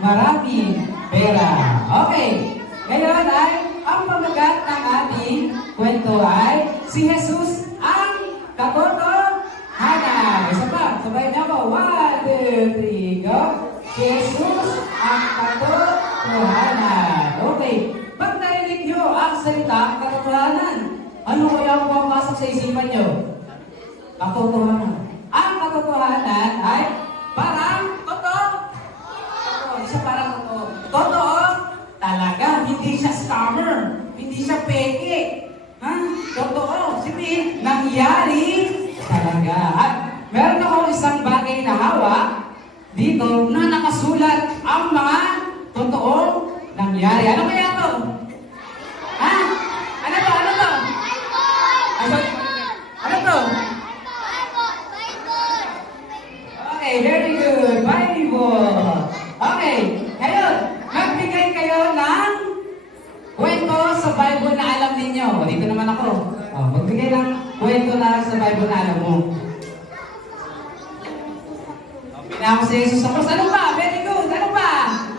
maraming pera. Okay. Ngayon ay ang pamagat ng ating kwento ay si Jesus ang katotohanan. Isa pa, sabay niyo ako. 1, 2, 3, go. Si Jesus ang katotohanan. Okay. Pag narinig niyo ang salita katotohanan, ano kaya ang pumapasok sa isipan niyo? Katotohanan. Ang katotohanan ay parang totoo. Hindi siya parang totoo. Totoo talaga. Hindi siya scammer. Hindi siya peke. Ha? Totoo. Sabihin, nangyari talaga. At meron ako isang bagay na hawak dito na nakasulat ang mga totoong nangyari. Ano kaya to? Ha? Ano to? Ano to? Ano to? Okay, very good. Bible. Okay, ngayon, magbigay kayo ng kwento sa Bible na alam ninyo. Dito naman ako. Magbigay ng kwento na sa Bible na alam mo. Pinako si Jesus sa cross. Ano pa? Very good. Ano pa?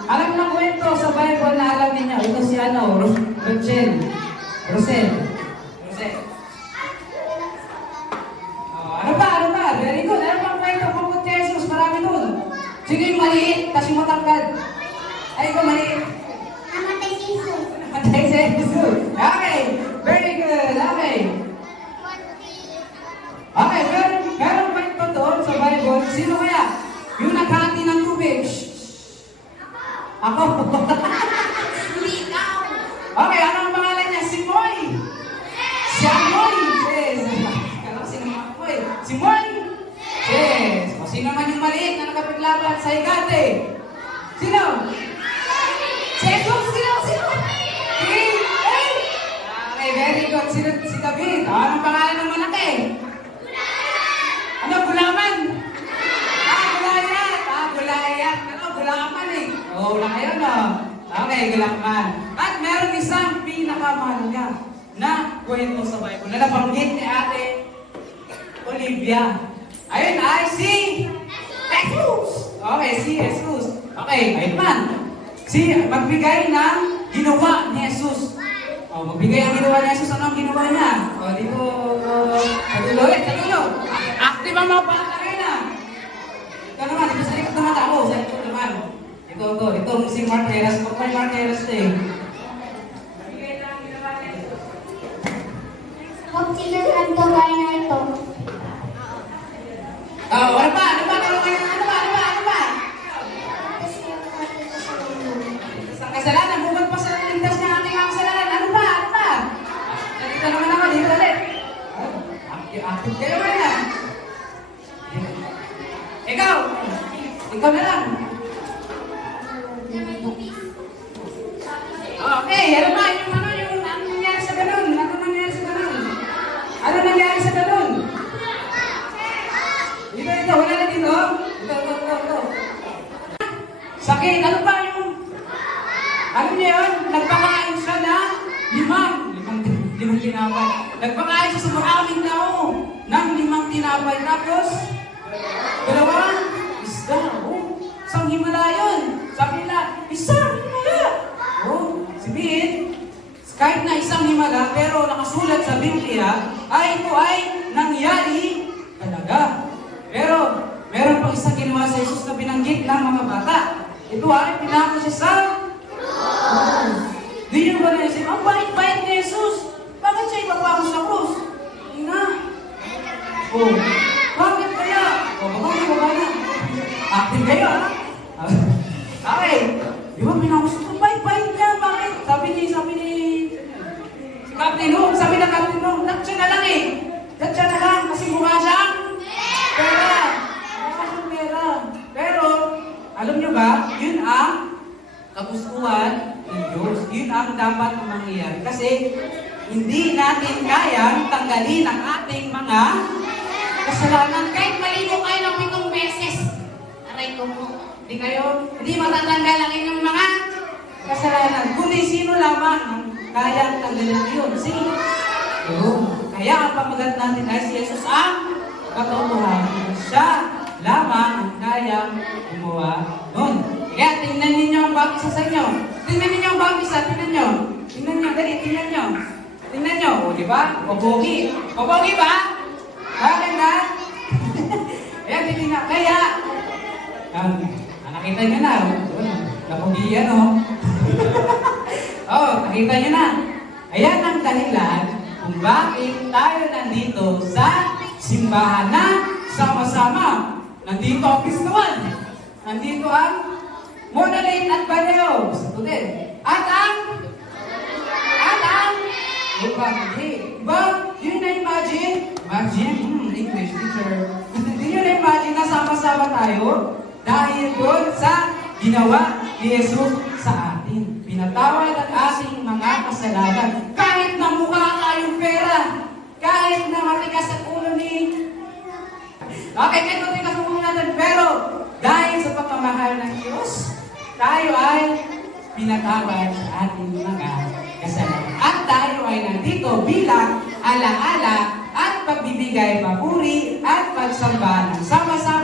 Alam ng kwento sa Bible na alam ninyo. Ito si Rosel. Ano pa? Ano pa? Very good. Ano pang kwento kung Jesus? Marami dun. Sige yung maliit, kasi matangkad. Ay, ikaw maliit. Namatay si Jesus. Namatay si Jesus. Okay. Very good. Okay. Okay, meron kwento doon sa Bible. Sino kaya? Yung naghati ng tubig. Ako. Hindi ikaw. Okay, ano ang pangalan niya? Si Moy. Si Amoy. Yes. Kala ko sino mga Moy. Si Moy. Yes. O sino man yung maliit na nakapaglaban sa higante? Sino? Si Jesus. Sino? Si Okay, very good. Si David. Anong pangalan ng malaki? Ano? Gulaman? Gulayat. Ano? Gulaman eh. Oo, wala kayo no? Okay, gulaman. At meron isang pinakamahalaga na kwento sa Bible na nabanggit ni Ate Olivia. Ayun ay si Jesus. Okay, si Jesus. Okay, ayun man. Magbigay ng ginawa ni Jesus. Magbigay ang ginawa ni Jesus. Ano ang ginawa niya? Dito, sa dulo. Active ang mga bata ngayon ah. Ito naman, dito sa likod naman ako. Sa likod naman. Ito si Mark Heras. Pagpay Mark Heras ito eh. Magbigay ng ginawa ni Jesus. Huwag sinasabi ko kaya na ito. Ano pa? Sa kasalanan, bukod pa sa ligtas ng ating mga kasalanan. Ano pa? Dito naman ako, dito ulit. Akit kayo ba yan? Ikaw na lang. Okay, ano ba? Yung ano nangyari sa ganun? Ano nangyari sa ganun? Dito, wala na dito. Ito. Sakit, ano ba yung... Ano niya yun? Nagpakain siya na limang tinapay. Nagpakain siya sa maraming tao ng 5 tinapay. Tapos, 2 isda. Isang himala yun. Sabi nila, isang himala. Sabihin, kahit na isang himala, pero nakasulat sa Biblia, ay ito ay nangyari talaga. Pero, meron pang isang ginawa sa Jesus na binanggit ng mga bata. Ito ay pinako siya sa Di nyo ba naisip, ang bait-bait ni Jesus. Bakit siya ipapako sa krus? Bakit kaya? Baka na. Active kayo, ha? Okay. Di ba pinako sa krus? Bait-bait niya. Bakit? Sabi ni si Captain Hook. Sabi na Captain Hook, datsa na lang eh. Datsa na lang kasi mukha siyang pera. Pero, alam nyo ba, yun ang kagustuhan ni Diyos. Yun ang dapat mangyayari. Kasi, hindi natin kayang tanggalin ang ating mga kasalanan. Kahit maligo kayo ng 7 beses. Aray ko po. Hindi matatanggal ang inyong mga kasalanan. Kundi sino lamang ang kayang tanggalin yun. Kaya ang pamagat natin ay si Jesus ang katotohanan. Siya lamang ang kayang gumawa nun. Kaya tingnan ninyo bawat isa sa inyo. Tingnan niyo ang bawat isa, tingnan niyo. Tingnan niyo, dali, tingnan niyo. Tingnan niyo, o di ba? Papogi. Papogi ba? Ganda? Ayan, titingnan. Kaya, nakita niyo na. Napogi yan, o. Oh, nakita niyo na. Ayan ang dahilan kung bakit tayo nandito sa simbahan na sama-sama. Nandito ang Kristuan. Nandito ang Monolith at Baneo. Sa din. At ang Epangeli. Diba? Yun na-imagine? English teacher. Hindi nyo na-imagine na sama-sama tayo dahil doon sa ginawa ni Jesus sa atin. Pinatawad ang ating mga kasalanan. Kahit na mukha tayong pera, kahit na matigas ang ulo ni... Okay, kahit matigas ang ulo natin, pero dahil sa pagmamahal ng Diyos, tayo ay pinatawad sa ating mga kasalanan. At tayo ay nandito bilang alaala at pagbibigay papuri at pagsamba ng sama-sama